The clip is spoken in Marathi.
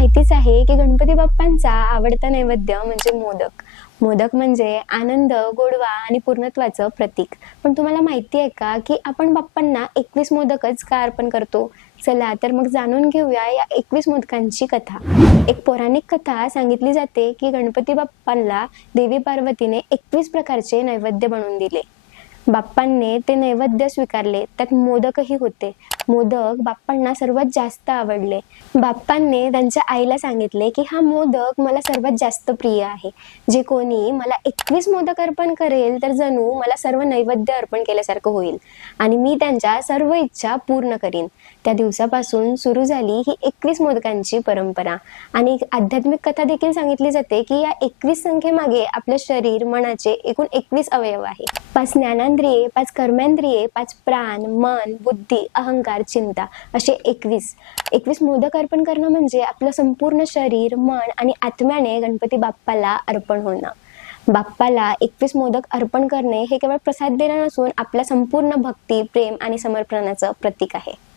माहितीच आहे की गणपती बाप्पांचा आवडता नैवेद्य म्हणजे मोदक. मोदक म्हणजे आनंद गोडवा आणि पूर्णत्वाचं प्रतीक. पण तुम्हाला माहिती आहे का की आपण बाप्पांना एकवीस मोदकच का अर्पण करतो? चला तर मग जाणून घेऊया या एकवीस मोदकांची कथा. एक पौराणिक कथा सांगितली जाते की गणपती बाप्पांना देवी पार्वतीने एकवीस प्रकारचे नैवेद्य बनवून दिले. बाप्पांनी ते नैवेद्य स्वीकारले त्यात मोदकही होते. मोदक बाप्पांना सर्वात जास्त आवडले. बाप्पांनी त्यांच्या आईला सांगितले की हा मोदक मला सर्वात जास्त प्रिय आहे. जे कोणी मला एकवीस मोदक अर्पण करेल तर जणू मला सर्व नैवेद्य अर्पण केल्यासारखं होईल आणि मी त्यांच्या सर्व इच्छा पूर्ण करीन. त्या दिवसापासून सुरू झाली ही एकवीस मोदकांची परंपरा. आणि आध्यात्मिक कथा देखील सांगितली जाते की या एकवीस संख्येमागे आपलं शरीर मनाचे एकूण एकवीस अवयव आहे. पाच ज्ञानेंद्रिये पाच कर्मेंद्रिये पाच प्राण मन बुद्धी अहंकार चिंता असे एकवीस. एकवीस मोदक अर्पण करणं म्हणजे आपलं संपूर्ण शरीर मन आणि आत्म्याने गणपती बाप्पाला अर्पण होणं. बाप्पाला एकवीस मोदक अर्पण करणे हे केवळ प्रसाद देणं नसून आपल्या संपूर्ण भक्ती प्रेम आणि समर्पणाचं प्रतीक आहे.